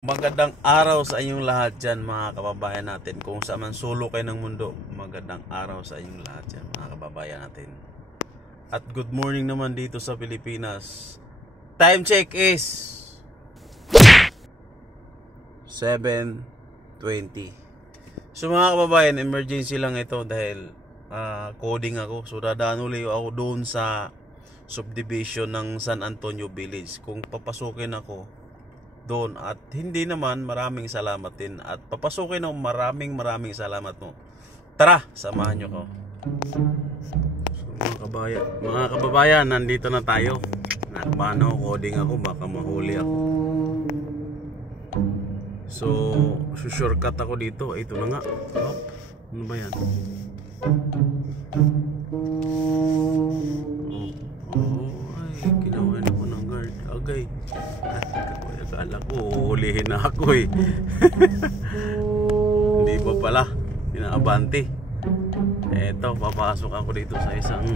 Magandang araw sa inyong lahat dyan mga kababayan natin. Kung saan man sulok kayo ng mundo, magandang araw sa inyong lahat dyan mga kababayan natin. At good morning naman dito sa Pilipinas. Time check is 7:20. So mga kababayan, emergency lang ito dahil coding ako. So dadaan ulit ako doon sa subdivision ng San Antonio Village. Kung papasukin ako doon, at hindi naman, maraming salamat din, at papasukin ng maraming salamat mo. Tara, samahan nyo ko. So, mga kababayan, nandito na tayo. Nakabano, coding ako, baka mahuli ako. So shortcut ako dito. Ito na nga. Oh, ano ba yan? Ay, ginawa na ko ng guard. Okay. Akala ko hulihin na ako eh. Hindi pa pala, pinaabante. Eto, papasok ako dito sa isang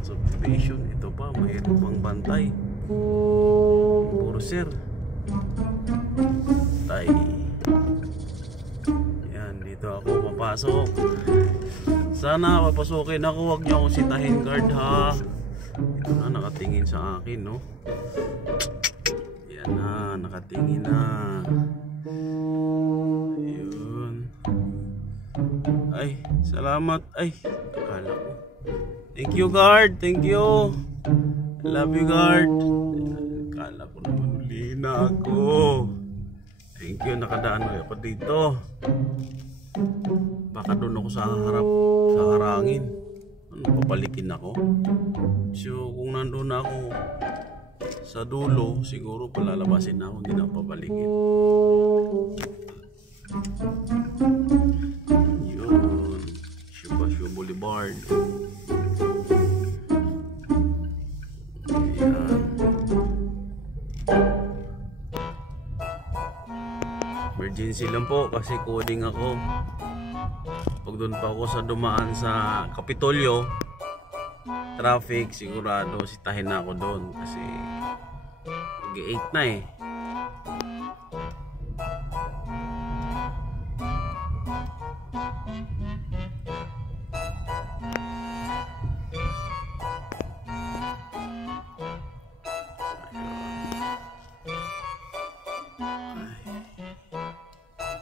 subdivision. Ito pa, mayroon pang bantay. Puro sir. Tay. Yan, dito ako papasok. Sana papasukin ako, wag niyo akong sitahin guard ha. Ito na nakatingin sa akin, no? Yan na, nakatingin na. Ayun. Ay, salamat. Ay, akala ko. Thank you guard, thank you. I love you guard. Akala ko naman uli na ako. Thank you, nakadaan ako dito. Baka doon ako sa harap, sa harangin. Ano, papalikin ako? So kung nandun ako sa dulo, siguro palalabasin na ako, hindi na pabalikin. Yun, Shubasyo Boulevard. Ayan. Emergency lang po kasi coding ako. Pag doon pa ako sa dumaan sa Kapitolyo, traffic, sigurado sitahin na ako doon kasi mag-8 na eh.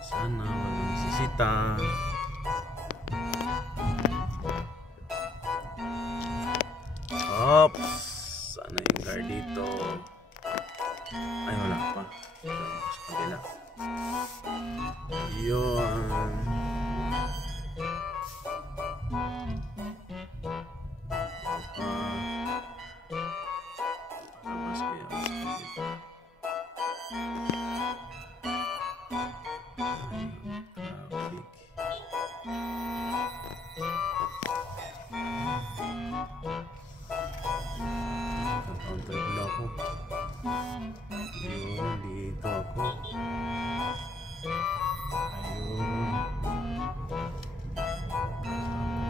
Sana walang sisita. Ops, sana yung guard dito. Ay, wala pa. Sa kabila. Yun. Labas kaya ako sa kabila. Ayun, dito ako. Ayun.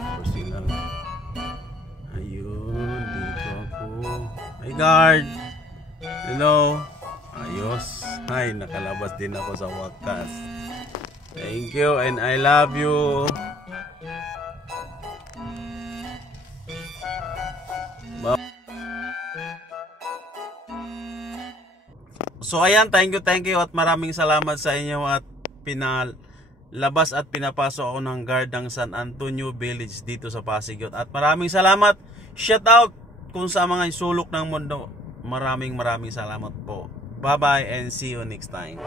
Tapos sila. Ayun, dito ako. Hi guard. Hello. Ayos. Hi, nakalabas din ako sa wakas. Thank you and I love you. So ayan, thank you at maraming salamat sa inyo, at pinalabas at pinapasok ako ng guard ng San Antonio Village dito sa Pasig. At maraming salamat, shout out kung sa mga sulok ng mundo. Maraming salamat po. Bye bye and see you next time.